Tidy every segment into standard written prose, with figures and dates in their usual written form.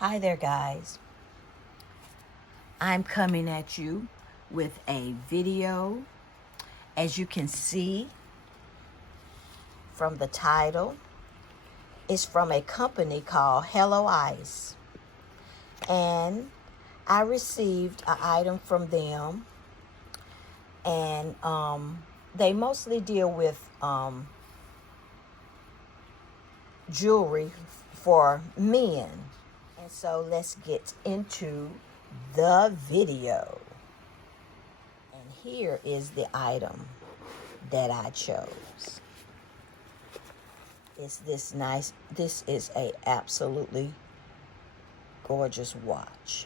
Hi there, guys. I'm coming at you with a video. As you can see from the title, it's from a company called Helloice. And I received an item from them, and they mostly deal with jewelry for men. And so let's get into the video. And here is the item that I chose. It's this nice, this is a absolutely gorgeous watch.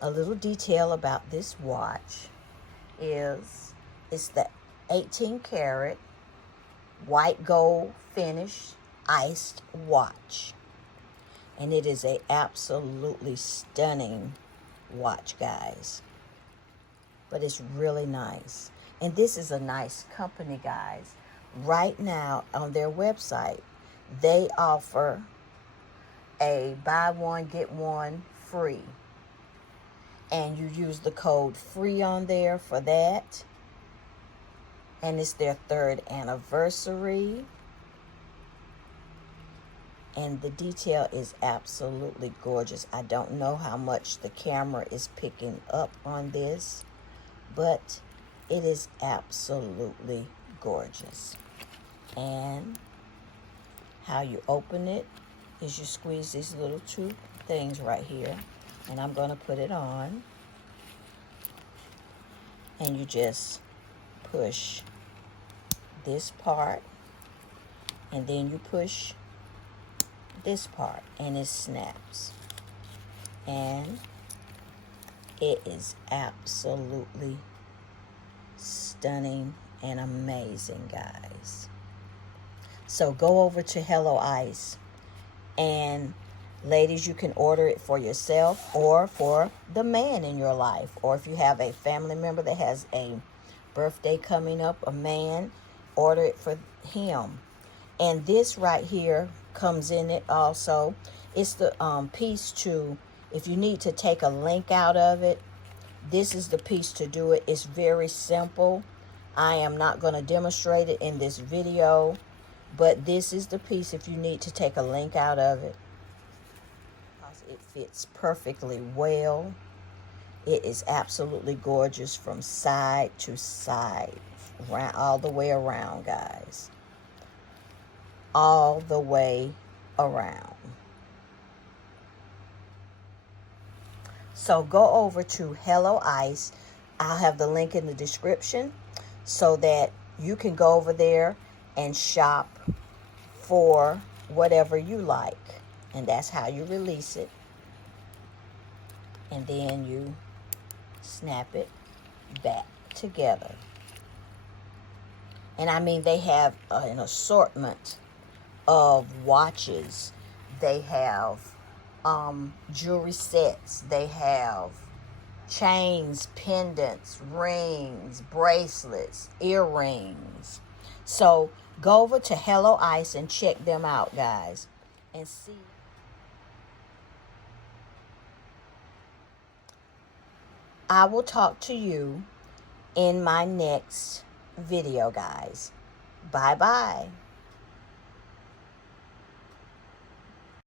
A little detail about this watch is it's the 18 karat white gold finish iced watch, and it is a absolutely stunning watch, guys. But it's really nice, and this is a nice company, guys. Right now on their website they offer a buy one get one free, and you use the code free on there for that. And it's their 3rd anniversary. And the detail is absolutely gorgeous. I don't know how much the camera is picking up on this, but it is absolutely gorgeous. And how you open it is you squeeze these little 2 things right here. And I'm going to put it on. And you just push this part, and then you push this part, and it snaps. And it is absolutely stunning and amazing, guys. So go over to Helloice, and ladies, you can order it for yourself or for the man in your life, or if you have a family member that has a birthday coming up, a man, order it for him. And this right here comes in it also. It's the piece to, if you need to take a link out of it, this is the piece to do it. It's very simple. I am not going to demonstrate it in this video, but this is the piece if you need to take a link out of it. It fits perfectly well. It is absolutely gorgeous from side to side, all the way around, guys. All the way around. So go over to Helloice. I'll have the link in the description so that you can go over there and shop for whatever you like. And that's how you release it. And then you snap it back together. And I mean, they have an assortment of watches. They have jewelry sets. They have chains, pendants, rings, bracelets, earrings. So go over to Helloice and check them out, guys, and see. I will talk to you in my next video, guys. Bye-bye.